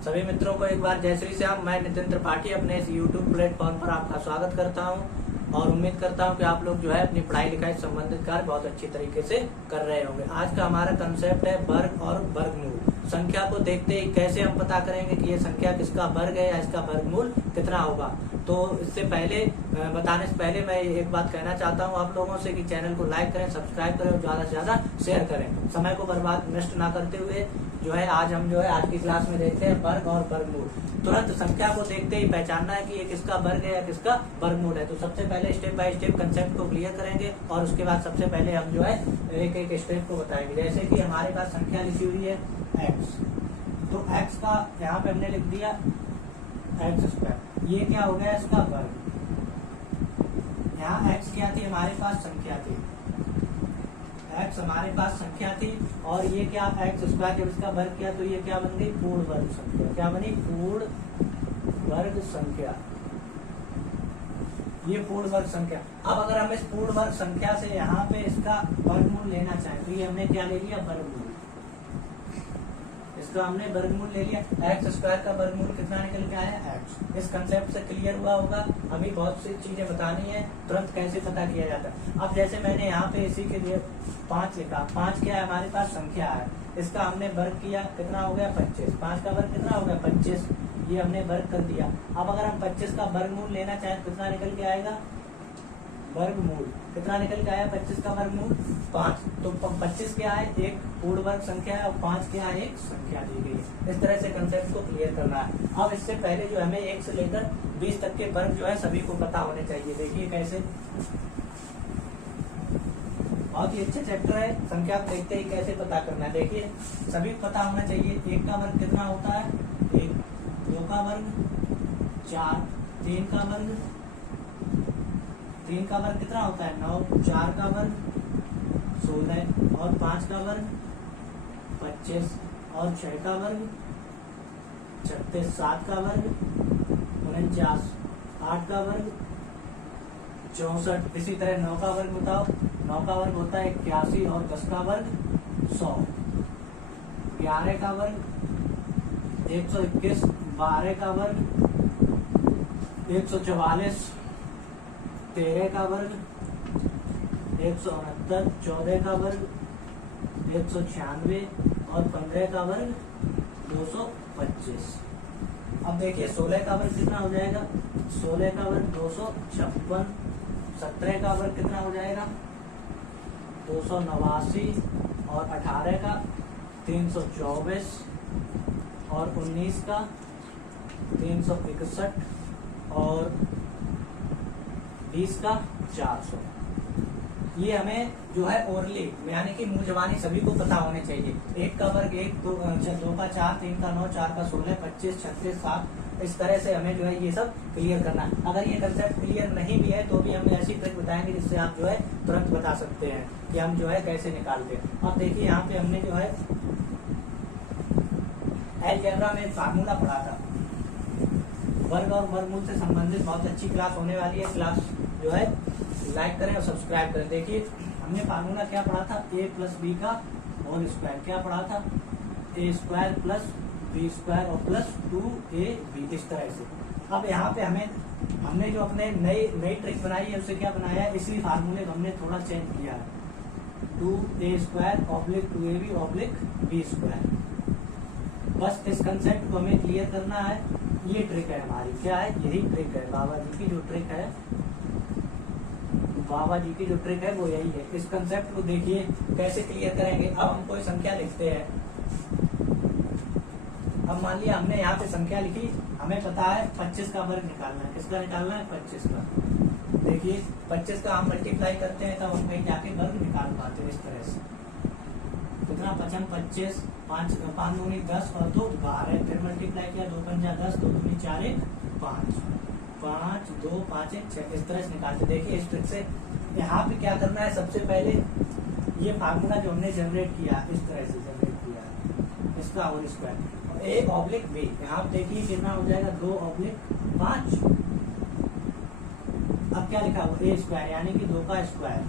सभी मित्रों को एक बार जय श्री श्याम। मैं नितिन त्रिपाठी अपने इस YouTube प्लेटफॉर्म पर आपका स्वागत करता हूं और उम्मीद करता हूं कि आप लोग जो है अपनी पढ़ाई लिखाई संबंधित कार्य बहुत अच्छी तरीके से कर रहे होंगे। आज का हमारा कंसेप्ट है वर्ग और वर्गमूल। संख्या को देखते ही कैसे हम पता करेंगे कि ये संख्या किसका वर्ग है या इसका वर्गमूल कितना होगा। तो इससे पहले बताने से पहले मैं एक बात कहना चाहता हूं आप लोगों से कि चैनल को लाइक करें, सब्सक्राइब करें और ज्यादा से ज्यादा शेयर करें। समय को बर्बाद नष्ट ना करते हुए जो है आज की क्लास में देखते हैं वर्ग और वर्गमूल। तुरंत संख्या को देखते ही पहचानना है कि ये किसका वर्ग है या किसका वर्गमूल है। तो सबसे पहले स्टेप बाय स्टेप कंसेप्ट को क्लियर करेंगे और उसके बाद सबसे पहले हम जो है एक एक स्टेप को बताएंगे। जैसे कि हमारे पास संख्या लिखी हुई है x, तो x का यहाँ पे हमने लिख दिया x²। ये क्या हो गया, इसका वर्ग। यहाँ x क्या थी, हमारे पास संख्या थी, x हमारे पास संख्या थी और ये क्या x² जब इसका वर्ग किया तो ये क्या बन गई, पूर्ण वर्ग संख्या। क्या बनी, पूर्ण वर्ग संख्या। ये पूर्ण वर्ग संख्या। अब अगर हम इस पूर्ण वर्ग संख्या से यहाँ पे इसका वर्गमूल लेना चाहें तो ये हमने क्या ले लिया, वर्गमूल। इसका हमने वर्गमूल ले लिया। x² का वर्गमूल कितना निकल के आया, x। इस कंसेप्ट से क्लियर हुआ होगा। अभी बहुत सी चीजें बतानी है, तुरंत कैसे पता किया जाता है। अब जैसे मैंने यहाँ पे इसी के लिए 5 लिखा। 5 क्या है, हमारे पास संख्या है। इसका हमने वर्ग किया, कितना हो गया, 25। 5 का वर्ग कितना हो गया, 25। ये हमने वर्ग कर दिया। अब अगर हम 25 का वर्गमूल लेना चाहें कितना निकल के आएगा, वर्गमूल कितना निकल के आया, 25 का वर्गमूल 5। तो 25 क्या है, एक पूर्ण वर्ग संख्या है और 5 क्या है, एक संख्या दी गई है। इस तरह से कंसेप्ट को क्लियर करना है। अब इससे पहले जो हमें 1 से लेकर 20 तक के वर्ग जो है सभी को पता होने चाहिए। देखिए कैसे, बहुत ही अच्छे चैप्टर है। संख्या को देखते ही कैसे पता करना है, देखिए सभी को पता होना चाहिए। 1 का वर्ग कितना होता है, 1। 2 का वर्ग 4। 3 का वर्ग 3 का वर्ग कितना होता है, 9। 4 का वर्ग 16 और 5 का वर्ग 25 और 6 का वर्ग 36। 7 का वर्ग 49। 8 का वर्ग 64। इसी तरह 9 का वर्ग बताओ। 9 का वर्ग होता है 81 और 10 का वर्ग 100। 11 का वर्ग 121। 12 का वर्ग 144। 13 का वर्ग 169। 14 का वर्ग 196 और 15 का वर्ग 225। अब देखिए 16 का वर्ग कितना हो जाएगा, 16 का वर्ग 256। 17 का वर्ग कितना हो जाएगा, 289 और 18 का 324 और 19 का 361 और 20 का 400। ये हमें जो है ओरली यानी कि मुंह जबानी सभी को पता होने चाहिए। 1 का वर्ग 1, 2 का 4, 3 का 9, 4 का 16, 25, 36, 7। इस तरह से हमें जो है ये सब क्लियर करना है। अगर ये कंसेप्ट क्लियर नहीं भी है तो भी हम ऐसी ट्रिक बताएंगे जिससे आप जो है तुरंत बता सकते हैं कि हम जो है कैसे निकालते हैं। अब देखिए यहाँ पे हमने जो है अलजेब्रा में फार्मूला पढ़ा था। वर्ग और वर्गमूल से संबंधित बहुत अच्छी क्लास होने वाली है। क्लास जो है लाइक करें और सब्सक्राइब करें। देखिए हमने फार्मूला क्या पढ़ा था, a + b का होल स्क्वायर। क्या पढ़ा था, a² + b² और +2ab। इस तरह से अब यहाँ पे हमने जो अपने नई ट्रिक बनाई है उसे क्या बनाया है, इसी फार्मूले को हमने थोड़ा चेंज किया है। 2a² / 2ab / b²। बस इस कंसेप्ट को हमें क्लियर करना है। ये ट्रिक है हमारी, क्या है, यही ट्रिक है। बाबा जी की जो ट्रिक है वो यही है। इस कंसेप्ट को देखिए कैसे क्लियर करेंगे। अब हम कोई संख्या लिखते हैं। अब मान लिया हमने यहाँ पे संख्या लिखी, हमें पता है 25 का वर्ग निकालना है। किसका निकालना है, 25 का। देखिए 25 का हम मल्टीप्लाई करते हैं तब हम कहीं जाके वर्ग निकाल पाते हैं। इस तरह से कितना, 5 × 25, 5 दूनी 10 और 2 12। फिर मल्टीप्लाई किया, 2 × 10, 2 दूनी 4, 1 5, 5 2 5 1 6। इस तरह से निकालते। देखिए इस ट्रिक से यहाँ पे क्या करना है, सबसे पहले ये फार्मूला जो हमने जनरेट किया इस तरह से जनरेट किया, इसका होल स्क्वायर a/b। यहाँ पे देखिए कितना हो जाएगा, 2/5। अब क्या लिखा हुआ, a² यानी कि 2 का स्क्वायर।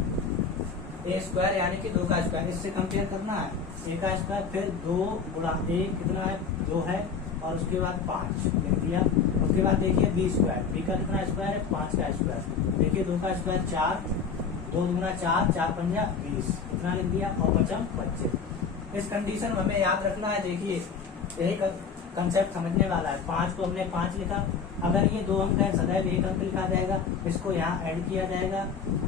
a² यानी कि 2 का स्क्वायर। इससे कंपेयर करना है, a का स्क्वायर फिर 2 × a कितना है, 2 है, और उसके बाद 5 लिख दिया। उसके बाद देखिए बी स्क्वायर, बी का कितना स्क्वायर है 5 का स्क्वायर। देखिए 2 का स्क्वायर 4, 2 दूना 4, 4 पंजा 20, इतना लिख दिया और बचम 25। इस कंडीशन में हमें याद रखना है, देखिए यही कंसेप्ट समझने वाला है। 5 को हमने 5 लिखा, अगर ये 2 अंक है सदैव 1 अंक लिखा जाएगा, इसको यहाँ ऐड किया जाएगा।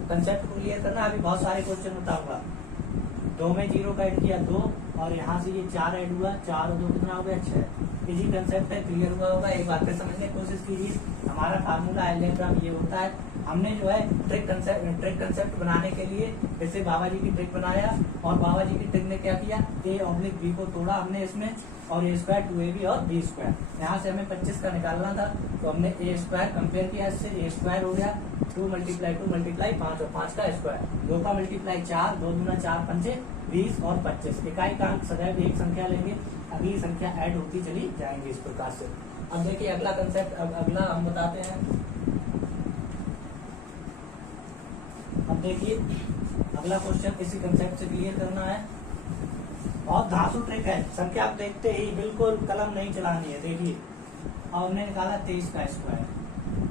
कंसेप्ट को क्लियर करना, अभी बहुत सारे क्वेश्चन बताऊंगा। 2 में 0 का ऐड किया 2, और यहाँ से ये 4 ऐड हुआ, 4 और 2 कितना हो गया 6। इजी कंसेप्ट है, क्लियर हुआ होगा। एक बार फिर समझने की कोशिश कीजिए। हमारा फार्मूला अलजेब्रा ये होता है, हमने जो है ट्रिक कंसेप्ट बनाने के लिए जैसे बाबा जी की ट्रिक बनाया, और बाबा जी की ट्रिक ने क्या किया, a/b को तोड़ा हमने इसमें, और a स्क्वायर 2ab और b स्क्वायर। यहाँ से हमें 25 का निकालना था, तो हमने a स्क्वायर कंपेयर किया, इससे a स्क्वायर हो गया 2 मल्टीप्लाई 5 और 5 का स्क्वायर, 2 का मल्टीप्लाई 4, 2 दूना 4 पंचे 20 और 25। इकाई का अंक सदैव एक संख्या लेंगे, अगली संख्या ऐड होती चली जाएंगी इस प्रकार से। अब देखिए अगला कंसेप्ट, अगला हम बताते हैं। अब देखिए अगला क्वेश्चन इसी कंसेप्ट से क्लियर करना है। बहुत धांसू ट्रिक है, संख्या आप देखते ही बिल्कुल कलम नहीं चलानी है। देखिए और हमने निकाला 23 का स्क्वायर,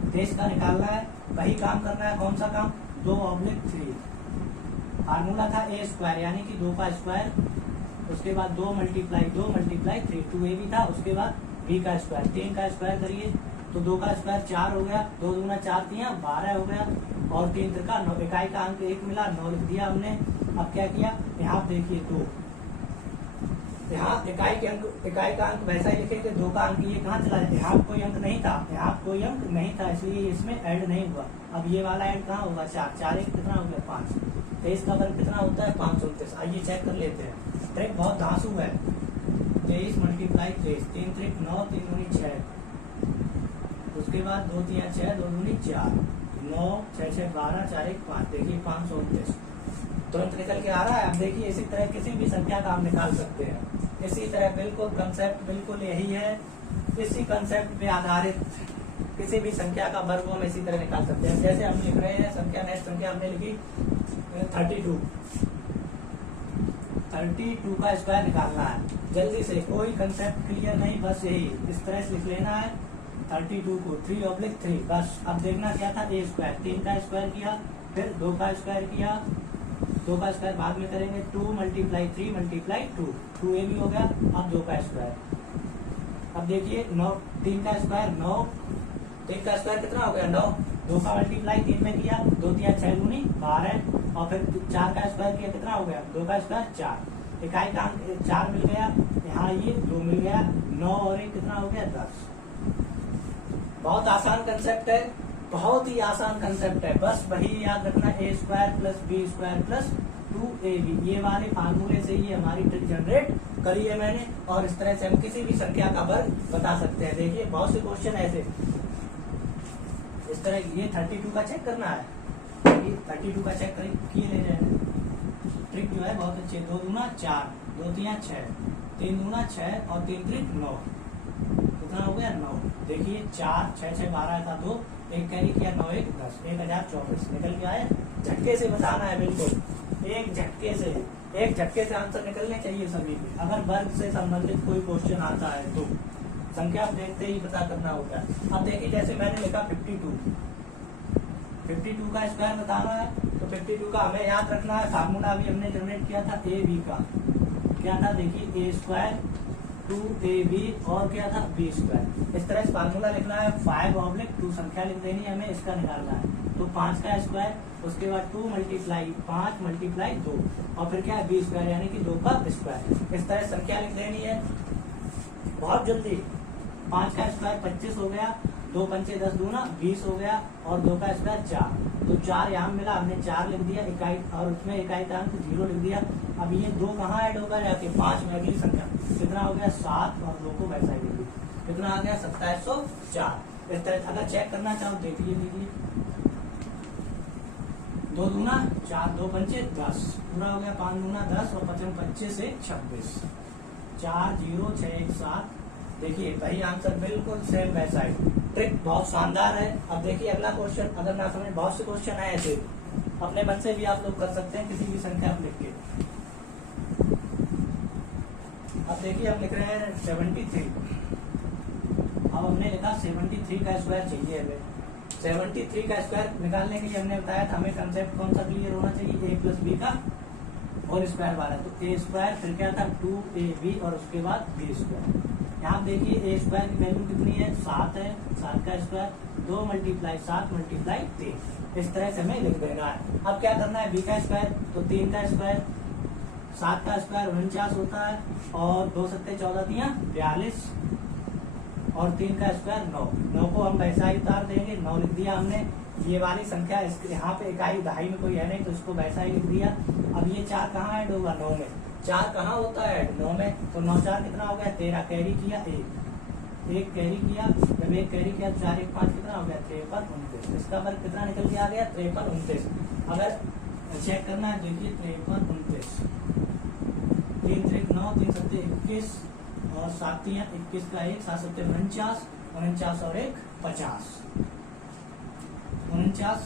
23 का निकालना है, वही काम करना है। कौन सा काम, 2/3। फार्मूला था a स्क्वायर यानी कि 2 का स्क्वायर, उसके बाद 2 मल्टीप्लाई 3, 2ab था, उसके बाद b का स्क्वायर, 3 का स्क्वायर करिए तो 2 का स्क्वायर 4 हो गया, 2 दूना 4 3 12 हो गया, और 3 त्रिका 9, इकाई का अंक 1 मिला, 9 लिख दिया हमने। अब क्या किया, यहाँ देखिए 2, यहाँ इकाई का अंक वैसा ही लिखेंगे, 2 का अंक ये कहाँ चला जाए, यहाँ कोई अंक नहीं था, इसलिए इसमें ऐड नहीं हुआ। अब ये वाला ऐड कहाँ होगा, 4, 4 1 कितना हो गया 5, 23 का वर्ग कितना होता है 529। आइए चेक कर लेते हैं, ट्रिक बहुत धांसू है। 23 मल्टीप्लाई 23, 3 त्रिक 9, 3 दूनी 6, उसके बाद 2 3 6, 2 दूनी 4, 9 6 6 12, 4 1 5, देखिए 529 तुरंत निकल के आ रहा है। अब देखिए इसी तरह किसी भी संख्या का हम निकाल सकते हैं, इसी तरह बिल्कुल कंसेप्ट बिल्कुल यही है। इसी कंसेप्ट पे आधारित किसी भी संख्या का वर्ग हम इसी तरह निकाल सकते हैं। जैसे हम लिख रहे हैं संख्या, नेक्स्ट संख्या हमने लिखी 32 का स्क्वायर निकालना है। जल्दी से, कोई कंसेप्ट क्लियर नहीं, बस यही इस तरह से लिख लेना है 32 को 3/3। बस अब देखना क्या था, a स्क्वायर, 3 का स्क्वायर किया, फिर 2 का स्क्वायर किया, 2 का स्क्वायर बाद में करेंगे, 2 मल्टीप्लाई 3 मल्टीप्लाई 2, 2ab हो गया। अब 2 का स्क्वायर, अब देखिए 9, 3 का स्क्वायर 9, 3 का स्क्वायर कितना हो गया 9, 2 का मल्टीप्लाई 3 में किया, 2 3 6 दूनी 12, और फिर 4 का स्क्वायर किया, कितना हो गया 2 का स्क्वायर 4, इकाई का अंक 4 मिल गया, यहाँ ये 2 मिल गया, 9 और 1 कितना हो गया 10। बहुत आसान कंसेप्ट है, बहुत ही आसान कंसेप्ट है, बस वही याद रखना, a square plus b square plus 2ab, ये वाले फार्मूले से ही हमारी ट्रिक जनरेट करी है मैंने, और इस तरह से हम किसी भी संख्या का वर्ग बता सकते हैं। देखिए बहुत से क्वेश्चन ऐसे इस तरह, ये 32 का चेक करना है, 32 का चेक किए ले रहे हैं। ट्रिक जो है बहुत अच्छी है, 2 दूना 4, 2 3 6, 3 दूना 6 और 3 3 9, कितना हो गया 9। देखिए 4 6 6 12 था 2, एक कैरी किया 9 1 10, 1024 निकल के आए। झटके से बताना है, बिल्कुल एक झटके से आंसर निकलने चाहिए सभी के। अगर वर्ग से संबंधित कोई क्वेश्चन आता है तो संख्या देखते ही पता करना होता है। अब देखिए जैसे मैंने लिखा 52 का स्क्वायर बताना है, तो 52 का हमें याद रखना है, फार्मूला अभी हमने जनरेट किया था ए बी का, क्या था देखिए a स्क्वायर 2ab और क्या था b स्क्वायर। इस तरह से फार्मूला लिखना है, 5/2 संख्या लिख देनी है हमें, इसका निकालना है, तो 5 का स्क्वायर, उसके बाद 2 मल्टीप्लाई 5 मल्टीप्लाई 2, और फिर क्या है b स्क्वायर यानी कि 2 का स्क्वायर। इस तरह संख्या लिख देनी है बहुत जल्दी। 5 का स्क्वायर 25 हो गया, 2 पंचे 10 दूना 20 हो गया, और 2 का स्क्वायर 4, तो 4 यहाँ मिला, हमने 4 लिख दिया, इकाई और उसमें इकाई का अंक 0 लिख दिया। अब ये 2 कहाँ ऐड होगा जाके 5 में, अगली संख्या कितना हो गया 7, और 2 को वैसा ही लिख दिया, कितना आ गया 2704। इस तरह अगर चेक करना चाहो देख लीजिए, 2 दूना 4, 2 पंचे 10, पूरा हो गया, 5 दूना 10 और 5 25 से 26, 4 0 6 1 7। देखिए वही आंसर बिल्कुल सेम वैसा ही। ट्रिक बहुत शानदार है। अब देखिए अगला क्वेश्चन, अगर ना समझ, बहुत से क्वेश्चन है ऐसे, अपने मन से भी आप लोग कर सकते हैं किसी भी संख्या आप लिख के। अब देखिए हम लिख रहे हैं 73, लिखा 73 का स्क्वायर चाहिए हमें। 73 का स्क्वायर निकालने के लिए हमने बताया था हमें कंसेप्ट कौन सा क्लियर होना चाहिए, a प्लस बी का होल स्क्वायर वाला। तो ए स्क्वायर फिर क्या था 2ab और उसके बाद बी स्क्वायर। यहाँ देखिए ए स्क्वायर की वैल्यू कितनी है 7 है, 7 का स्क्वायर 2 मल्टीप्लाई 7 मल्टीप्लाई 3, इस तरह से हमें लिख देना है। अब क्या करना है बी का स्क्वायर, तो 3 का स्क्वायर 7 का स्क्वायर 49 होता है और 2 सत्ते 14 दिया 42 और 3 का स्क्वायर 9। 9 को हम वैसा ही उतार देंगे, 9 लिख दिया हमने। ये वाली संख्या यहाँ पे इकाई दहाई में कोई है नहीं तो इसको वैसा ही लिख दिया। अब ये 4 कहाँ ऐड होगा 9 में, 4 कहाँ होता है 9 में, तो 9 4 कितना हो गया 13, कैरी किया 1 कैरी किया, जब 1 कैरी किया 4 1 5 कितना हो गया 53 29, इसका वर्ग कितना निकल के आ गया 53 29। अगर चेक करना है देखिए 53 29, 3 3 9 3 सत्ते 21 और 7 21 का 1 7 सत्ते 49 49 और 1 50 49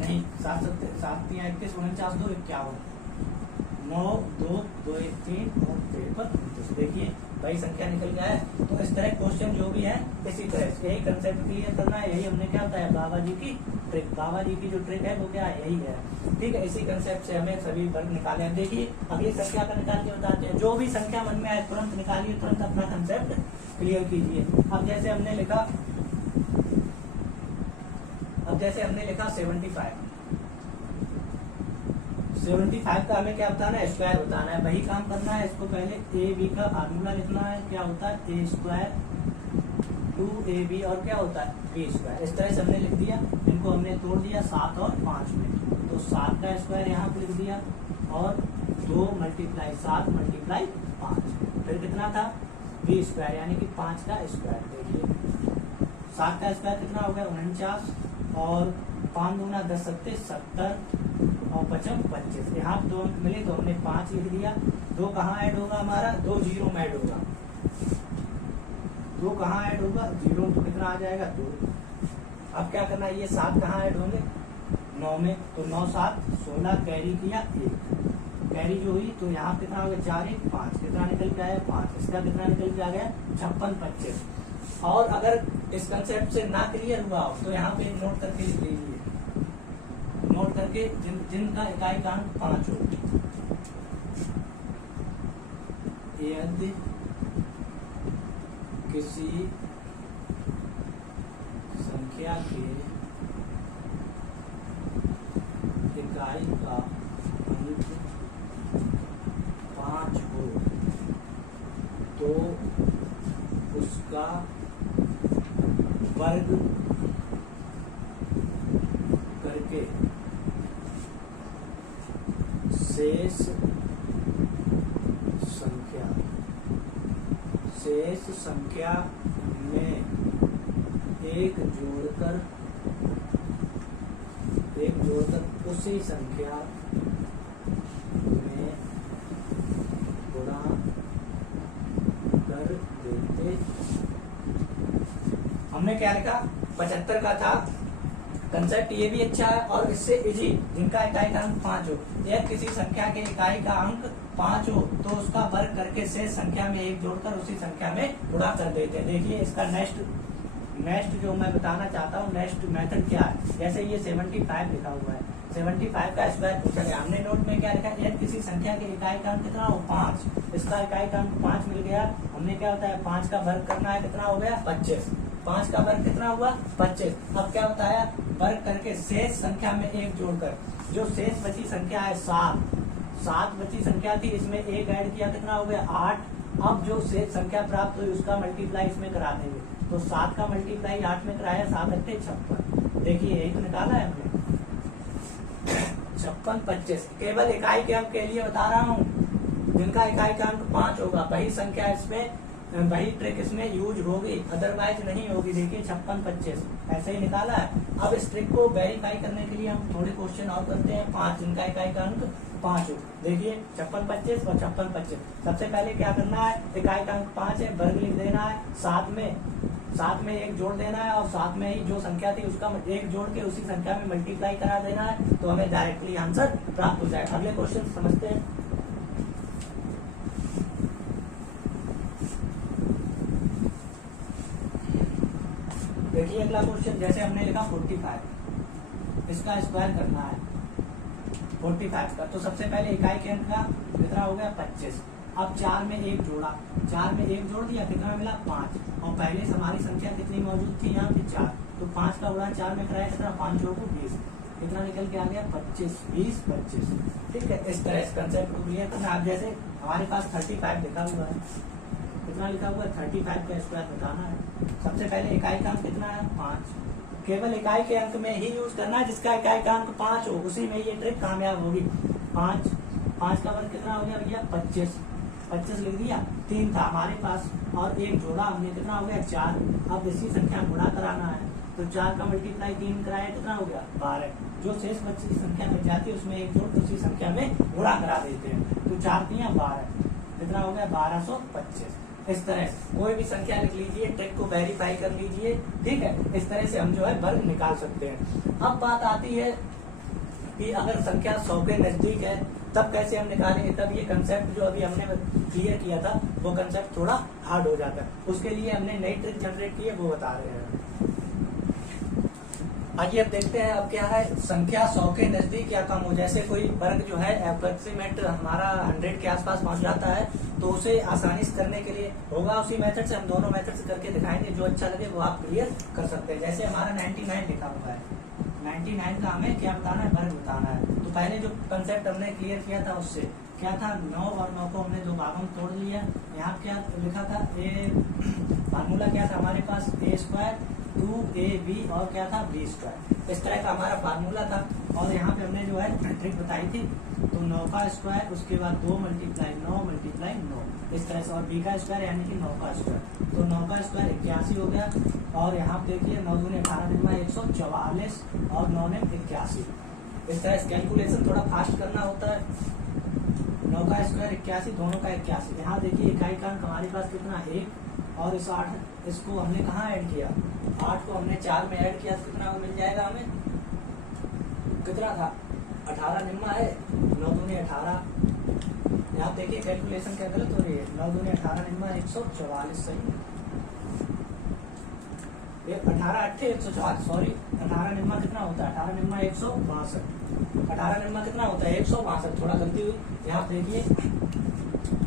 नहीं 7 सत्ते 7 21 49 2 51 9 2 2 1 3 और 53 देखिए भाई संख्या निकल गया है। तो इस तरह क्वेश्चन जो भी है इसी तरह से यही कंसेप्ट क्लियर करना है, यही हमने क्या बताया बाबा जी की ट्रिक। बाबा जी की जो ट्रिक है वो क्या है यही है, ठीक है। इसी कंसेप्ट से हमें सभी वर्ग निकाले हैं। देखिए अगली संख्या का निकाल के बताते हैं, जो भी संख्या मन में आए तुरंत निकालिए, तुरंत अपना कंसेप्ट क्लियर कीजिए। अब जैसे हमने लिखा 75 का हमें क्या बताना है स्क्वायर बताना है, वही काम करना है। इसको पहले ए बी का फार्मूला लिखना है, क्या होता है ए स्क्वायर 2ab और क्या होता है बी स्क्वायर। इस तरह से हमने लिख दिया, इनको हमने तोड़ दिया 7 और 5 में, तो 7 का स्क्वायर यहाँ पे लिख दिया और 2 मल्टीप्लाई 7 मल्टीप्लाई 5, फिर कितना था बी स्क्वायर यानी कि 5 का स्क्वायर। देखिए 7 का स्क्वायर कितना हो गया 49 और 5 दूना 10 सत्ते 70 और 55 25, यहाँ 2 अंक मिले तो हमने 5 लिख दिया। 2 कहाँ ऐड होगा हमारा 2 जीरो में ऐड होगा, 2 कहाँ ऐड होगा 0, तो कितना आ जाएगा 2। अब क्या करना है ये 7 कहाँ ऐड होंगे 9 में, तो 9 7 16 कैरी किया 1, कैरी जो हुई तो यहाँ कितना हो गया 4 1 5, कितना निकल के आया 5, इसका कितना निकल के आ गया 56 25। और अगर इस कंसेप्ट से ना क्लियर हुआ हो तो यहाँ पे नोट करके लिख लीजिए, नोट करके जिनका इकाई का अंक 5 हो, यदि किसी संख्या के इकाई का अंक 5 हो तो उसका वर्ग करके शेष संख्या में एक जोड़कर उसी संख्या में गुणा कर देते। हमने क्या लिखा 75 का था कंसेप्ट, ये भी अच्छा है और इससे इजी, जिनका इकाई का अंक 5 हो या किसी संख्या के इकाई का अंक 5 हो तो उसका वर्ग करके शेष संख्या में एक जोड़कर उसी संख्या में गुणा कर देते हैं। देखिए इसका नेक्स्ट जो मैं बताना चाहता हूँ नेक्स्ट मेथड क्या है। जैसे ये 75 लिखा हुआ है, 75 का स्क्वायर पूछा गया, हमने नोट में क्या लिखा है यदि किसी संख्या के इकाई का अंक कितना हो 5, इसका इकाई का अंक 5 मिल गया, हमने क्या होता है 5 का वर्ग करना है, कितना हो गया 25, 5 का वर्ग कितना हुआ 25। अब क्या बताया वर्ग करके शेष संख्या में एक जोड़कर, जो शेष बची संख्या है 7 बची संख्या थी, इसमें एक ऐड किया कितना हो गया 8। अब जो शेष संख्या प्राप्त हुई उसका मल्टीप्लाई इसमें करा देंगे, तो 7 का मल्टीप्लाई 8 में कराया 7 8 56। देखिए यही तो निकाला है हमने 56 25। केवल इकाई के अंक के लिए बता रहा हूँ, जिनका इकाई का अंक 5 होगा वही संख्या इसमें वही ट्रिक इसमें यूज होगी, अदरवाइज नहीं होगी। देखिए 56 25 ऐसे ही निकाला है। अब इस ट्रिक को वेरीफाई करने के लिए हम थोड़े क्वेश्चन और करते हैं। 5 जिनका इकाई का अंक 5 हो, देखिए 56 25 और 56 25। सबसे पहले क्या करना है इकाई का अंक 5 है, वर्ग लिख देना है, साथ में एक जोड़ देना है और साथ में ही जो संख्या थी उसका एक जोड़ के उसी संख्या में मल्टीप्लाई करा देना है, तो हमें डायरेक्टली आंसर प्राप्त हो जाएगा। अगले क्वेश्चन समझते हैं। देखिए अगला क्वेश्चन, जैसे हमने लिखा 45, इसका स्क्वायर करना है 45 का, तो सबसे पहले इकाई के अंक का कितना हो गया 25। अब 4 में 1 जोड़ा, 4 में 1 जोड़ दिया, कितना मिला 5, और पहले से हमारी संख्या कितनी मौजूद थी यहाँ पे 4, तो 5 का उड़ा 4 में कराया कितना 5 जोड़ को 20, कितना निकल के आ गया 25, 20, 25। ठीक है, इस तरह इस कंसेप्ट को क्लियर करना। आप जैसे हमारे पास 35 लिखा हुआ है, कितना लिखा हुआ है 35 का स्क्वायर बताना है। सबसे पहले इकाई का अंक कितना है 5, केवल इकाई के अंक में ही यूज करना है, जिसका इकाई का अंक 5 हो उसी में ये ट्रिक कामयाब होगी। 5 का वर्ग कितना हो गया भैया 25, 25 लिख दिया, 3 था हमारे पास और 1 जोड़ा हमने, कितना हो गया 4। अब इसी संख्या गुणा कराना है, तो 4 का मल्टीप्लाई 3 कराया, कितना हो गया 12। जो शेष बची संख्या में जाती है उसमें 1 जोड़ उसी संख्या में गुणा करा देते हैं, तो 4 3 12, कितना हो गया 1225। इस तरह कोई भी संख्या लिख लीजिए, ट्रिक को वेरीफाई कर लीजिए। ठीक है, इस तरह से हम जो है वर्ग निकाल सकते हैं। अब बात आती है कि अगर संख्या 100 के नजदीक है तब कैसे हम निकालेंगे। तब ये कंसेप्ट जो अभी हमने क्लियर किया था वो कंसेप्ट थोड़ा हार्ड हो जाता है, उसके लिए हमने नई ट्रिक जनरेट की है, वो बता रहे हैं। आइए अब देखते हैं अब क्या है, संख्या 100 के नजदीक या कम हो, जैसे कोई वर्ग जो है अप्रोक्सीमेट हमारा 100 के आसपास पहुंच जाता है, तो उसे आसानी से करने के लिए होगा उसी मेथड से, हम दोनों मेथड से करके दिखाएंगे, जो अच्छा लगे वो आप क्लियर कर सकते हैं। जैसे हमारा 99 लिखा हुआ है, 99 का हमें क्या बताना है, वर्ग बताना है। तो पहले जो कंसेप्ट हमने क्लियर किया था उससे क्या था, 9 और 9 को हमने दो भागों में तोड़ लिया। यहाँ क्या लिखा था, फार्मूला क्या था हमारे पास, a² 2ab और क्या था b²। इस तरह का हमारा फार्मूला था, और यहाँ पे हमने जो है ट्रिक बताई थी, तो 9 का स्क्वायर, उसके बाद 2 × 9 × 9, इस तरह से, और b का स्क्वायर यानी कि 9 का स्क्वायर, तो 9 का स्क्वायर 81 हो गया। और यहाँ पे देखिए 9 दूनी 18 144 और 9 ने 81। इस तरह कैलकुलेशन थोड़ा फास्ट करना होता है। 9 का स्क्वायर 81, दोनों का 81। यहाँ देखिए इकाई का अंक हमारे पास कितना 1, और इस 8 इसको हमने कहाँ ऐड किया, 8 को हमने 4 में ऐड किया, तो कितना मिल जाएगा हमें, कितना था 18 निम्मा है, 9 दूनी 18। यहाँ देखिए कैलकुलेशन क्या गलत हो रही है, 9 दूनी 18 निम्मा 144 सही, 18 8 144, सॉरी 18 निम्मा कितना होता है, 18 निम्मा 162, 18 निम्मा कितना होता है 162, थोड़ा गलती हुई। यहाँ देखिए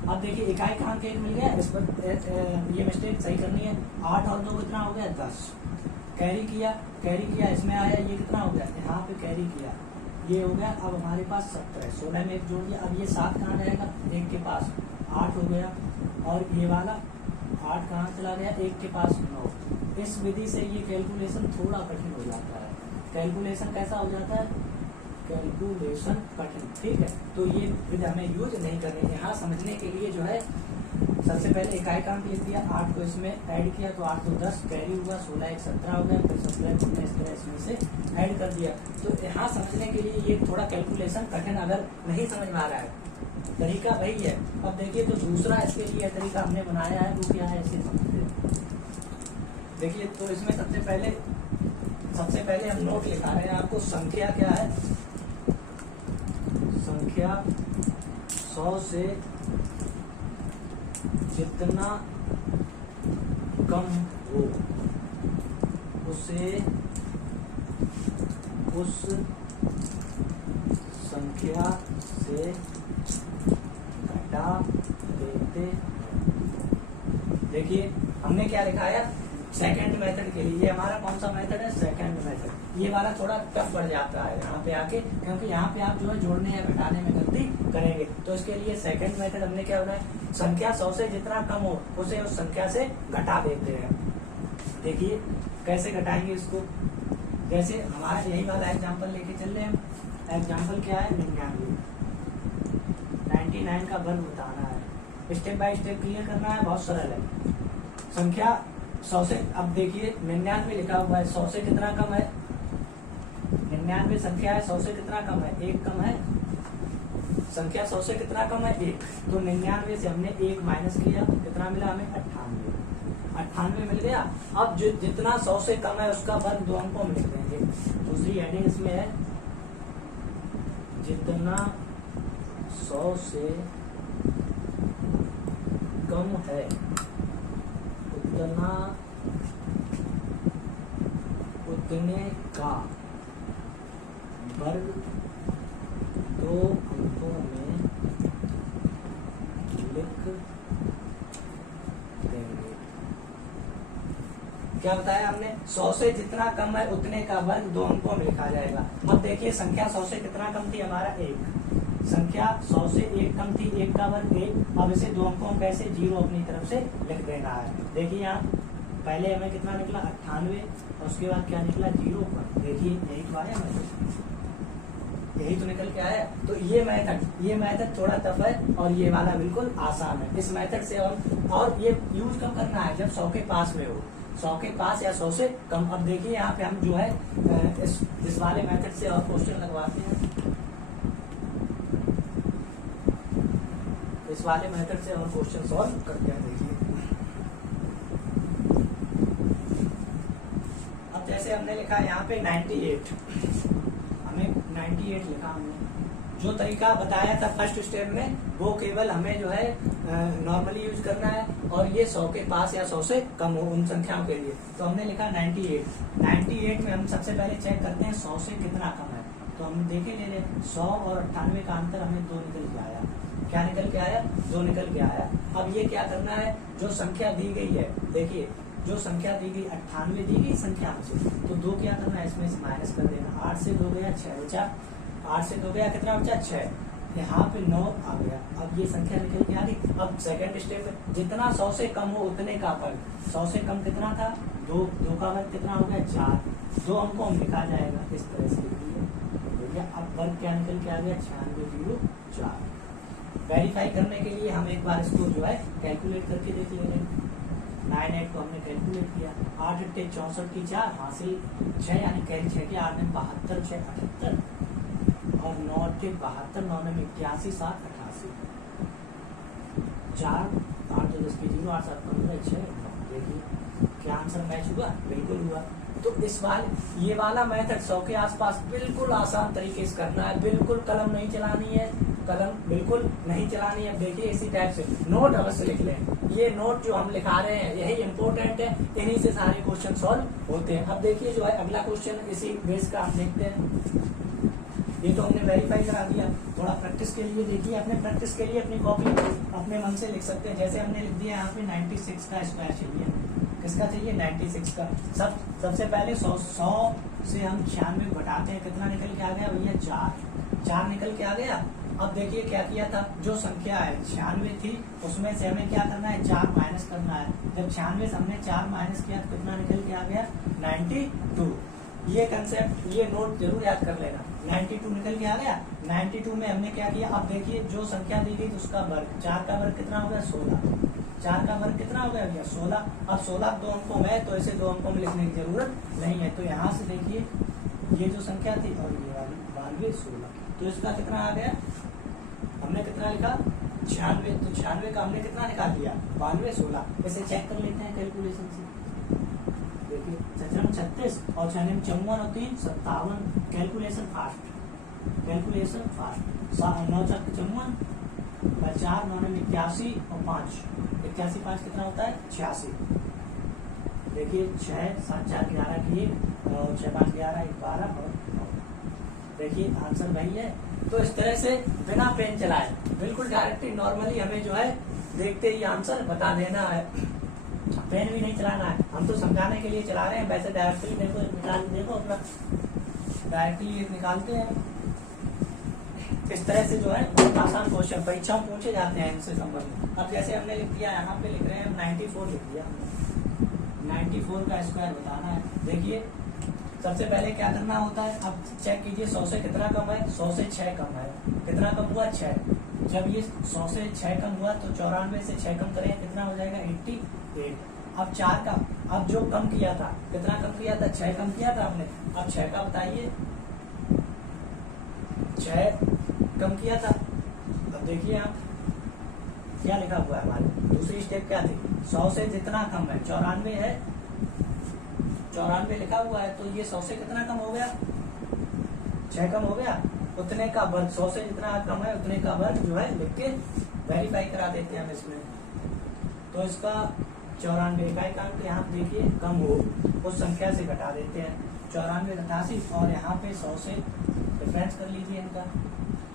अब देखिए इकाई का अंक 1 मिल गया, इस पर ये मिस्टेक सही करनी है। 8 और 2 कितना हो गया 10, कैरी किया इसमें आया, ये कितना हो गया, यहाँ पे कैरी किया, ये हो गया। अब हमारे पास 17, 16 में 1 जोड़ दिया, अब ये 7 कहाँ जाएगा, 1 के पास 8 हो गया, और ये वाला 8 कहाँ चला गया, 1 के पास 9। इस विधि से ये कैलकुलेशन थोड़ा कठिन हो जाता है। कैलकुलेशन कैसा हो जाता है, कैलकुलेशन कठिन। ठीक है, तो ये विधि हमें यूज नहीं करनी। यहाँ समझने के लिए जो है सबसे पहले इकाई का अंक लिख दिया, 8 को इसमें ऐड किया, तो 8 को 10 कैरी हुआ, 16 1 17 हो गया, फिर 17 को इस तरह इसमें से ऐड कर दिया। तो यहाँ समझने के लिए ये थोड़ा कैलकुलेशन कठिन, अगर नहीं समझ में आ रहा है तरीका वही है। अब देखिए तो दूसरा इसके लिए तरीका हमने बनाया है, वो क्या है इसे समझते हैं। देखिए तो इसमें सबसे पहले हम नोट लिखा रहे हैं आपको, संख्या क्या है, संख्या 100 से जितना कम हो उसे उस संख्या से घटा देते हैं। देखिए हमने क्या लिखा है, सेकंड मेथड के लिए, ये हमारा कौन सा मेथड है, सेकंड मेथड। ये वाला थोड़ा टफ पड़ जाता है यहाँ पे आके, क्योंकि यहाँ पे आप जो है जोड़ने या घटाने में गलती करेंगे। तो इसके लिए सेकंड मेथड हमने क्या बनाया, संख्या 100 से जितना कम हो उसे उस संख्या से घटा देते हैं। देखिए कैसे घटाएंगे इसको, जैसे हमारा यही वाला एग्जाम्पल लेके चल रहे हैं। एग्जाम्पल क्या है, 99 का वर्ग बताना है, स्टेप बाय स्टेप क्लियर करना है, बहुत सरल है। संख्या 100 से, अब देखिए 99 लिखा हुआ है, 100 से कितना कम है, 99 संख्या है, 100 से कितना कम है, 1 कम है। संख्या 100 से कितना कम है, 1, तो 99 से हमने 1 माइनस किया, कितना मिला हमें 98 मिल गया। अब जो जितना 100 से कम है उसका वर्ग 2 अंकों में लिख देंगे। दूसरी हेडिंग इसमें है, जितना 100 से कम है उतना उतने का वर्ग 2 अंकों में लिख देंगे। क्या बताया हमने? 100 से जितना कम है उतने का वर्ग 2 अंकों में लिखा जाएगा। अब देखिए संख्या 100 से कितना कम थी? हमारा 1। संख्या 100 से 1 कम थी, 1 का वर्ग 1। अब इसे 2 अंकों में कैसे? 0 अपनी तरफ से लिख देना है। देखिए यहाँ पहले हमें कितना निकला? 98, और उसके बाद क्या निकला? 0 पर। देखिए यही तो आया, यही तो निकल के आया। तो ये मेथड थोड़ा टफ है और ये वाला बिल्कुल आसान है। इस मेथड से और ये यूज कब करना है? जब 100 के पास में हो, 100 के पास या 100 से कम। अब देखिए यहाँ पे हम जो है इस वाले मेथड से और क्वेश्चन लगवाते हैं। इस वाले मेथड से और क्वेश्चन सॉल्व करते हैं। देखिए अब जैसे हमने लिखा यहाँ पे 98, हमें 98 लिखा हमने। जो तरीका बताया था फर्स्ट स्टेप में वो केवल हमें जो है नॉर्मली यूज करना है, और ये 100 के पास या 100 से कम हो उन संख्याओं के लिए। तो हमने लिखा 98 में हम सबसे पहले चेक करते हैं 100 से कितना कम है। तो हम देखे ले 100 और 98 का अंतर हमें 2 निकल के आया। क्या निकल के आया? 2 निकल के आया। अब ये क्या करना है? जो संख्या दी गई है, देखिए जो संख्या दी गई 98 दी गई संख्या से, तो 2 क्या करना है? इसमें से माइनस कर देना। 8 से 2 गया 6 बचा, 8 से 2 गया कितना बचा? 6। यहाँ पे 9 आ गया। अब ये संख्या निकल के आ गई। अब सेकंड स्टेप में जितना 100 से कम हो उतने का वर्ग। 100 से कम कितना था? 2 का वर्ग कितना हो गया? 4। 2 अंकों में लिखा जाएगा इस तरह से। अब वर्ग क्या निकल के आ गया? 9604। वेरीफाई करने के लिए हम एक बार इसको जो है कैलकुलेट करके देख ले रहे हैं। 98 को हमने कैलकुलेट किया। 8 × 64 की 4 हासिल 6, यानी कैरी 6 के 8 में 72, 6 78, और 9 × 72, 9 में 81, 7 88, 4 8 2 10 की 0, 8 7 15 6 9। देखिए क्या आंसर मैच हुआ? बिल्कुल हुआ। तो इस ये वाला मेथड 100 के आसपास बिल्कुल आसान तरीके से करना है। बिल्कुल कलम नहीं चलानी है, कलम बिल्कुल नहीं चलानी है। देखिए इसी टाइप से नोट अवश्य लिख लें। ये नोट जो हम लिखा रहे हैं यही इंपॉर्टेंट है, इन्हीं से सारे क्वेश्चन सॉल्व होते हैं। अब देखिए जो है अगला क्वेश्चन इसी बेस का हम देखते हैं। ये तो हमने वेरीफाई करा दिया। थोड़ा प्रैक्टिस के लिए देखिए, अपने प्रैक्टिस के लिए अपनी कॉपी अपने मन से लिख सकते हैं। जैसे हमने लिख दिया यहाँ पे 96 का स्क्वायर चाहिए। किसका चाहिए? 96 का। सबसे पहले 100 से हम 96 घटाते हैं, कितना निकल के आ गया भैया? 4 निकल के आ गया। अब देखिए क्या किया था, जो संख्या है 96 थी उसमें से हमें क्या करना है? 4 माइनस करना है। जब 96 से हमने 4 माइनस किया तो कितना निकल के आ गया? 92। ये कंसेप्ट, ये नोट जरूर याद कर लेना। 92 निकल के आ गया। 92 में हमने क्या किया? अब देखिए जो संख्या दी गई तो उसका वर्ग, 4 का वर्ग कितना हो गया? 16। 4 का वर्ग कितना हो गया भैया? 16। अब 16 2 अंकों में, तो इसे 2 अंकों में लिखने की जरूरत नहीं है। तो यहाँ से देखिए ये जो संख्या थी और ये वाली 92 16, तो इसका कितना आ गया? हमने कितना लिखा? 96। तो 96 का हमने कितना निकाल लिया? 92 16। इसे चेक कर लेते हैं कैलकुलेशन से। देखिए 6 36 और 6 54 और 3 57। Calculation fast, calculation fast. 9 4 54, 4 9 81 और 5 81 5 कितना होता है? 86। देखिए 6 7 4 11 की 1 और 6 5 11 12 और 9। देखिए आंसर वही है। तो इस तरह से बिना पेन चलाए बिल्कुल डायरेक्टली नॉर्मली हमें जो है देखते ही आंसर बता देना है। पेन भी नहीं चलाना है, हम तो समझाने के लिए चला रहे हैं। वैसे डायरेक्टली देखो अपना डायरेक्टली निकालते हैं। इस तरह से जो है बहुत आसान क्वेश्चन परीक्षा में पूछे जाते हैं इनसे संबंधित। अब जैसे हमने लिख दिया, यहाँ पे लिख रहे हैं 94 लिख दिया। 94 का स्क्वायर बताना है। देखिए सबसे पहले क्या करना होता है? अब चेक कीजिए 100 से कितना कम है? 100 से 6 कम है। कितना कम हुआ? 6। जब ये 100 से 6 कम हुआ तो 94 से 6 कम करें कितना हो जाएगा? 88। अब 4 का, अब जो कम किया था, कितना कम किया था? 6 कम किया था आपने। अब 6 का बताइए, 6 कम किया था। अब देखिए आप क्या लिखा हुआ है हमारे दूसरी स्टेप क्या थी? 100 से जितना कम है, 94 है, 94 लिखा हुआ है। तो ये 100 से कितना कम हो गया? 6 कम हो गया। उतने का वर्ग, 100 से जितना कम है उतने का वर्ग जो है लिख के वेरीफाई करा देते हैं हम इसमें। तो इसका 94 इकाई का अंक यहाँ देखिए कम हो उस संख्या से घटा देते हैं। 94 88 और यहाँ पे 100 से डिफरेंस कर लीजिए इनका।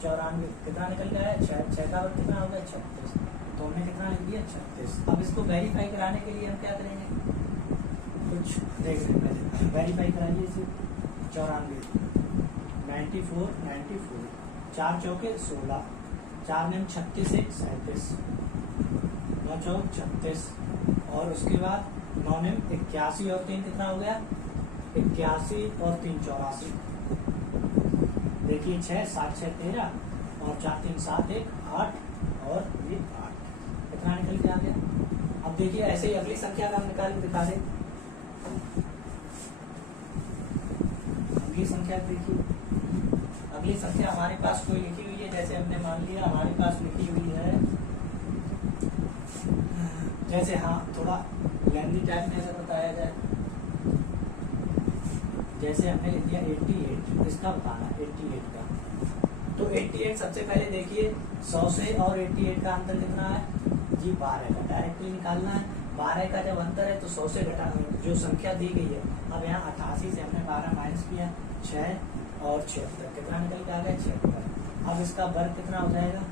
94 कितना निकल गया है, 6 का वर्ग कितना हो गया 36, तो हमने कितना लिख दिया 36। अब इसको वेरीफाई कराने के लिए हम क्या करेंगे, कुछ देख रहे हैं पहले वेरीफाई कराइए इसे। 94 94 94 4 चौके 16, 4 में 36 1 37, 9 चौक 36 और उसके बाद 9 में 81 और 3 कितना हो गया 81 और 3 84। देखिए 6 7 6 13 और 4 3 7 1 8 और ये 8 कितना निकल के आ गया। अब देखिए ऐसे ही अगली संख्या का हम निकाल के दिखा दें। अगली संख्या देखिए, अगली संख्या हमारे पास कोई लिखी हुई है, जैसे हमने मान लिया हमारे पास लिखी हुई है, जैसे हाँ थोड़ा लेंदी टाइप में अगर बताया जाए, जैसे हमने लिख दिया 88, इसका बताना 88 का। तो 88 सबसे पहले देखिए 100 से और 88 का अंतर कितना है जी 12 का, डायरेक्टली निकालना है। 12 का जब अंतर है तो 100 से घटा जो संख्या दी गई है। अब यहाँ 88 से हमने 12 माइनस किया 6 और 76 कितना निकल के आ गया 76। अब इसका वर्ग कितना हो जाएगा,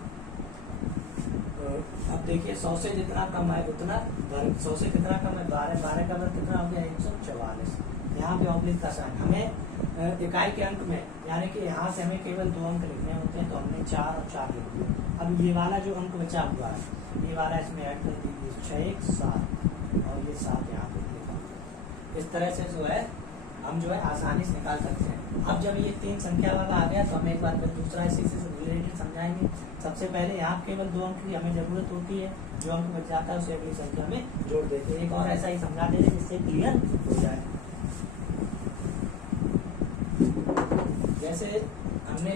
अब देखिए 100 से जितना कम है उतना वर्ग, 100 से कितना कम है 12, 12 का वर्ग कितना हो गया 144। यहाँ पे ऑब्लिक का साइन, हमें इकाई के अंक में यानी कि यहाँ से हमें केवल 2 अंक लिखने होते हैं, तो हमने 4 और 4 लिख दिया। अब ये वाला जो अंक बचा हुआ है ये वाला इसमें ऐड कर दीजिए 6 1 7 और ये 7 यहाँ पे लिखा। इस तरह से जो है हम जो है आसानी से निकाल सकते हैं। अब जब ये 3 संख्या वाला आ गया तो हम एक बार फिर दूसरा इसी से रिलेटेड समझाएंगे। सबसे पहले यहाँ केवल 2 अंक की हमें जरूरत होती है, जो अंक बच जाता है उसे अगली संख्या में जोड़ देते हैं। एक और ऐसा ही समझा देते जिससे क्लियर हो जाए। जैसे हमने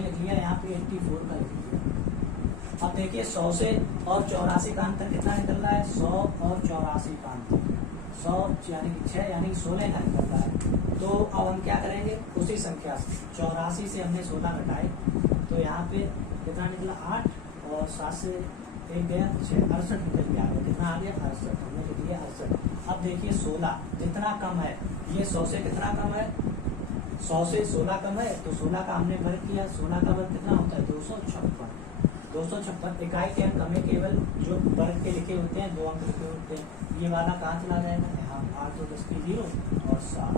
लिख लिया यहाँ पे 84 का लिख लिया। अब देखिए 100 से और 84 का अंतर कितना निकल रहा है, 100 और 84 का अंतर 100 यानी कि 6 यानी कि 16 का निकल रहा है। तो अब हम क्या करेंगे, उसी संख्या से 84 से हमने 16 घटाए तो यहाँ पे कितना निकला 8 और 7 से 1 गया 6 68 निकल गया। कितना आ गया 68, हमने लिख लिया 68। अब देखिए 16 जितना कम है, ये 100 से कितना कम है, 100 से 16 कम है, तो 16 का हमने वर्ग किया, 16 का वर्ग कितना होता है 256। 256 इकाई के अंक हमें केवल जो वर्ग के लिखे होते हैं 2 अंक लिखे होते हैं। ये वाला कहाँ चला जाएगा, यहाँ 8 और 10 की 0 और 7,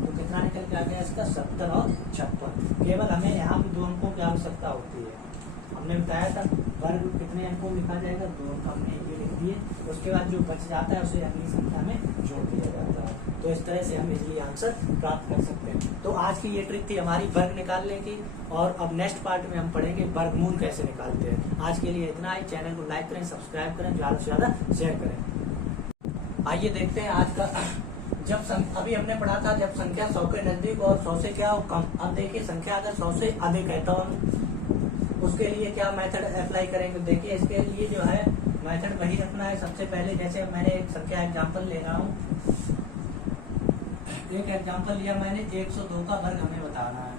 तो कितना निकल के आ गया इसका 70 और 56। केवल हमें यहाँ पे 2 अंकों की आवश्यकता होती है। हमने बताया था वर्ग कितने अंकों में लिखा जाएगा, 2 अंक हमने ये लिख दिए। उसके बाद जो बच जाता है उसे अगली संख्या में जोड़ दिया जाता है। तो इस तरह से हम इजीली आंसर प्राप्त कर सकते हैं। तो आज की ये ट्रिक थी हमारी वर्ग निकालने की, और अब नेक्स्ट पार्ट में हम पढ़ेंगे वर्गमूल कैसे निकालते हैं। आज के लिए इतना ही। चैनल को लाइक करें, सब्सक्राइब करें, ज्यादा से ज्यादा शेयर करें। आइए देखते हैं आज का। अभी हमने पढ़ा था जब संख्या 100 के नजदीक और 100 से क्या हो कम। अब देखिए संख्या अगर 100 से अधिक है तो हम उसके लिए क्या मेथड अप्लाई करेंगे। देखिए इसके लिए जो है मेथड वही रखना है। सबसे पहले जैसे मैंने एक संख्या एग्जांपल ले रहा हूँ, एक एग्जांपल लिया मैंने 102 का वर्ग हमें बताना है।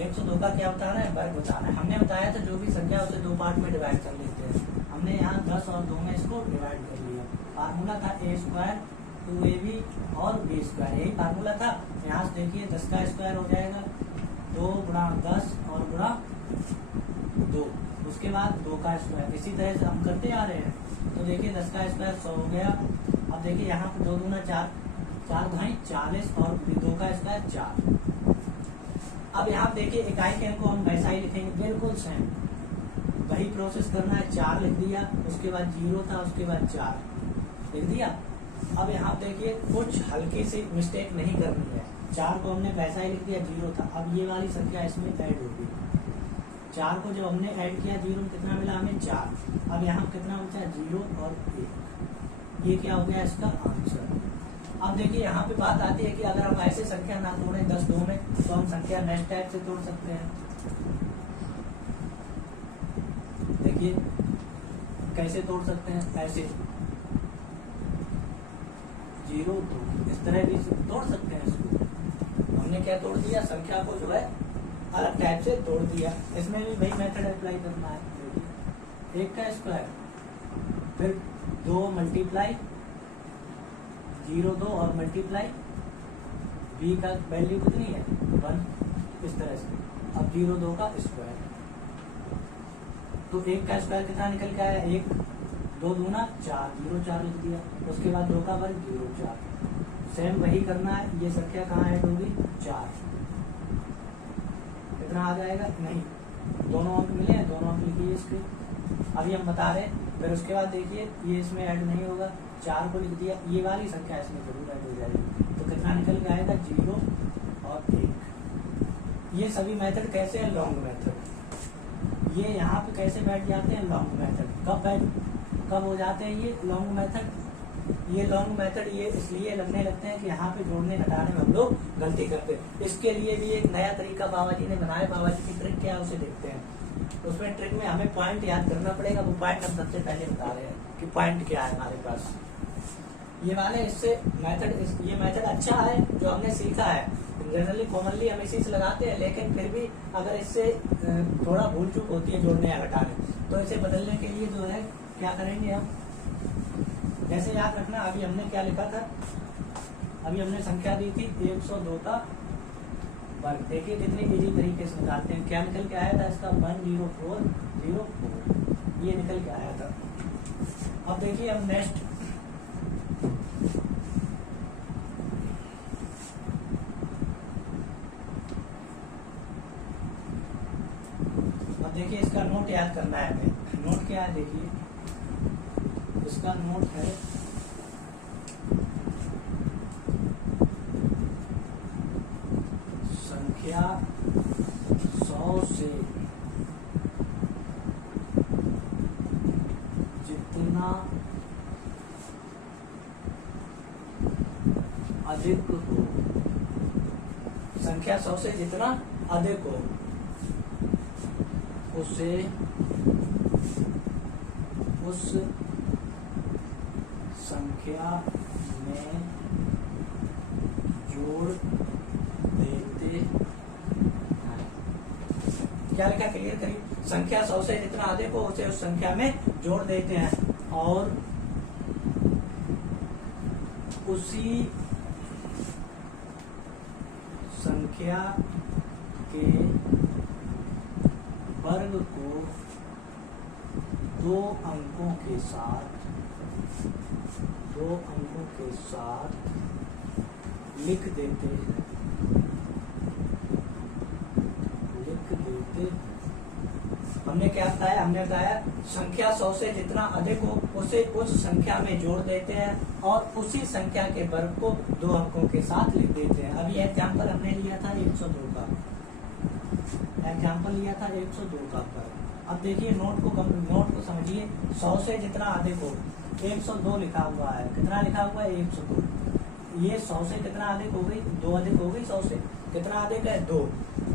102 का क्या बताना है, वर्ग बताना है। हमने बताया था जो भी संख्या उसे 2 पार्ट में डिवाइड कर लेते हैं। हमने यहाँ 10 और 2 में इसको डिवाइड कर लिया। फार्मूला था a² 2ab और b², यही फार्मूला था। यहाँ से देखिए 10 का स्क्वायर हो जाएगा 2 गुणा 10 और गुणा 2, उसके बाद 2 का स्क्वायर। इसी तरह से हम करते आ रहे हैं। तो देखिए 10 का स्क्वायर 100 हो गया। अब देखिए यहाँ पे 2 दूना 4, 4 भाई 40 और 2 का स्क्वायर 4। अब यहाँ देखिए इकाई के अंक को हम वैसा ही लिखेंगे, बिल्कुल सेम वही प्रोसेस करना है। 4 लिख दिया, उसके बाद 0 था, उसके बाद 4 लिख दिया। अब यहाँ देखिए कुछ हल्की सी मिस्टेक नहीं करनी है। 4 को हमने वैसा ही लिख दिया, 0 था। अब ये वाली संख्या इसमें ऐड होगी। 4 को जब हमने ऐड किया 0 में कितना मिला हमें 4। अब यहाँ कितना बचा 0 और 1, ये क्या हो गया इसका आंसर। अब देखिए यहाँ पे बात आती है कि अगर हम ऐसे संख्या ना तोड़े 10 2 में, तो हम संख्या नेक्स्ट टाइप से तोड़ सकते हैं। देखिए कैसे तोड़ सकते हैं, ऐसे 0 2 इस तरह भी तोड़ सकते हैं इसको। हमने क्या तोड़ दिया, संख्या को जो है अलग टाइप से तोड़ दिया। इसमें भी वही मेथड अप्लाई करना है। 1 का स्क्वायर फिर 2 मल्टीप्लाई 0 2 और मल्टीप्लाई b का वैल्यू कितनी है 1, इस तरह से। अब 0 2 का स्क्वायर, तो 1 का स्क्वायर कितना निकल के आया 1, 2 दूना 4, 0 4 लिख दिया। उसके बाद 2 का वर्ग 0 4। सेम वही करना है, ये संख्या कहाँ ऐड होगी 4, कितना आ जाएगा नहीं, दोनों अंक मिले हैं, दोनों अंक लिखिए इसके। अभी हम बता रहे हैं, फिर उसके बाद देखिए ये इसमें ऐड नहीं होगा, 4 को लिख दिया, ये वाली संख्या इसमें जरूर ऐड हो जाएगी। तो कितना निकल के आएगा 0 और 1। ये सभी मेथड कैसे है लॉन्ग मेथड, ये यहाँ पे कैसे बैठ जाते हैं लॉन्ग मेथड, कब हो जाते हैं ये लॉन्ग मेथड। ये लॉन्ग मेथड ये इसलिए लगने लगते हैं कि यहाँ पे जोड़ने घटाने में हम लोग गलती करते हैं। इसके लिए भी एक नया तरीका बाबा जी ने बनाया, बाबा जी की ट्रिक क्या है उसे देखते हैं। उसमें ट्रिक में हमें पॉइंट याद करना पड़ेगा, वो पॉइंट हम सबसे पहले बता रहे हैं कि पॉइंट क्या है हमारे पास। ये वाले इससे मेथड, ये मेथड अच्छा है जो हमने सीखा है। जनरली कॉमनली हम इसी से लगाते हैं, लेकिन फिर भी अगर इससे थोड़ा भूल चूक होती है जोड़ने या घटाने, तो इसे बदलने के लिए जो है क्या करेंगे हम, जैसे याद रखना अभी हमने क्या लिखा था, अभी हमने संख्या दी थी 102 का वर्ग। देखिए कितने इजी तरीके से निकालते हैं। क्या निकल के आया था इसका 10404, ये निकल के आया था। अब देखिए हम नेक्स्ट, अब देखिए इसका नोट याद करना है हमें। नोट क्या है देखिए, इसका नोट है संख्या 100 से जितना अधिक हो, संख्या 100 से जितना अधिक हो उसे उस संख्या में जोड़ देते हैं। क्या लिखा क्लियर करिए, संख्या 100 से जितना अधिक हो उसे उस संख्या में जोड़ देते हैं और उसी संख्या के वर्ग को 2 अंकों के साथ लिख देते हैं। हमने क्या बताया, हमने बताया संख्या 100 से जितना अधिक हो उसे उस संख्या में जोड़ देते हैं और उसी संख्या के वर्ग को 2 अंकों के साथ लिख देते हैं। अभी एग्जाम्पल हमने लिया था 102 का, एग्जाम्पल लिया था 102 का वर्ग। अब देखिए नोट को समझिए, 100 से जितना अधिक हो, 102 लिखा हुआ है, कितना लिखा हुआ है 102। ये 100 से कितना अधिक हो गई, 2 अधिक हो गई 100 से, कितना अधिक है 2।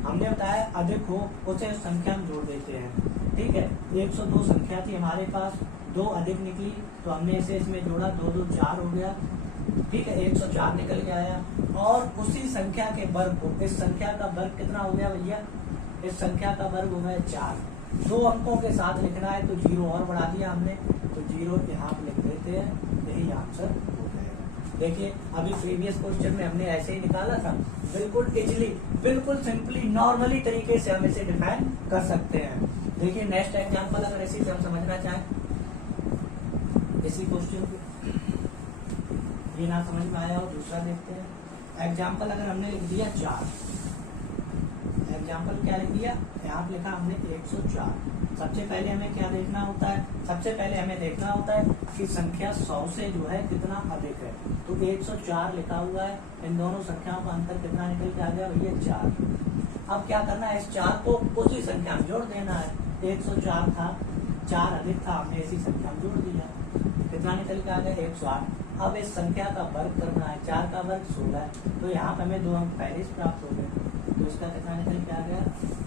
हमने बताया अधिक हो उसे संख्या में जोड़ देते हैं, ठीक है। 102 संख्या थी हमारे पास, 2 अधिक निकली तो हमने इसे इसमें जोड़ा, 2 2 4 हो गया, ठीक है, 104 निकल के आया। और उसी संख्या के वर्ग को, इस संख्या का वर्ग कितना हो गया भैया, इस संख्या का वर्ग हो गया 4। 2 अंकों के साथ लिखना है तो 0 और बढ़ा दिया हमने, तो 0 यहाँ पे लिख देते हैं, यही आंसर हो जाएगा। देखिए अभी प्रीवियस क्वेश्चन में हमने ऐसे ही निकाला था, बिल्कुल इजिली, बिल्कुल सिंपली, नॉर्मली तरीके से हम इसे डिफाइन कर सकते हैं। देखिए नेक्स्ट एग्जांपल अगर इसी से हम समझना चाहें, इसी क्वेश्चन को ये ना समझ में आया हो, दूसरा देखते हैं। एग्जाम्पल अगर हमने लिख दिया 4, एग्जाम्पल क्या लिख दिया, यहाँ पे लिखा हमने 104। सबसे पहले हमें क्या देखना होता है, सबसे पहले हमें देखना होता है कि संख्या 100 से जो है कितना अधिक है। तो 104 लिखा हुआ है, इन दोनों संख्याओं का अंतर कितना निकल के आ गया भैया 4। अब क्या करना है, इस 4 को उसी संख्या में जोड़ देना है। 104 था, 4 अधिक था, हमने इसी संख्या में जोड़ दिया, कितना निकल के आ गया 108। अब इस संख्या का वर्ग करना है, 4 का वर्ग 16 है, तो यहाँ पे हमें 2 अंक पहले से प्राप्त हो गए, तो इसका कितना निकल के आ गया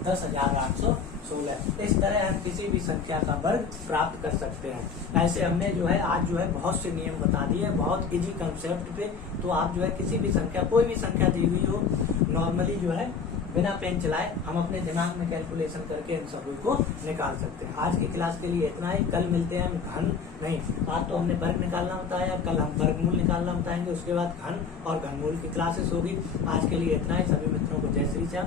10,816। इस तरह हम किसी भी संख्या का वर्ग प्राप्त कर सकते हैं। ऐसे हमने जो है आज जो है बहुत से नियम बता दिए, बहुत इजी कंसेप्ट पे। तो आप जो है किसी भी संख्या, कोई भी संख्या दी हुई हो, नॉर्मली जो है बिना पेन चलाए हम अपने दिमाग में कैलकुलेशन करके इन सभी को निकाल सकते हैं। आज की क्लास के लिए इतना ही। कल मिलते हैं हम घन नहीं, आज तो हमने वर्ग निकालना बताया, कल हम वर्गमूल निकालना बताएंगे, उसके बाद घन और घनमूल की क्लासेस होगी। आज के लिए इतना ही। सभी मित्रों को जय श्री श्याम।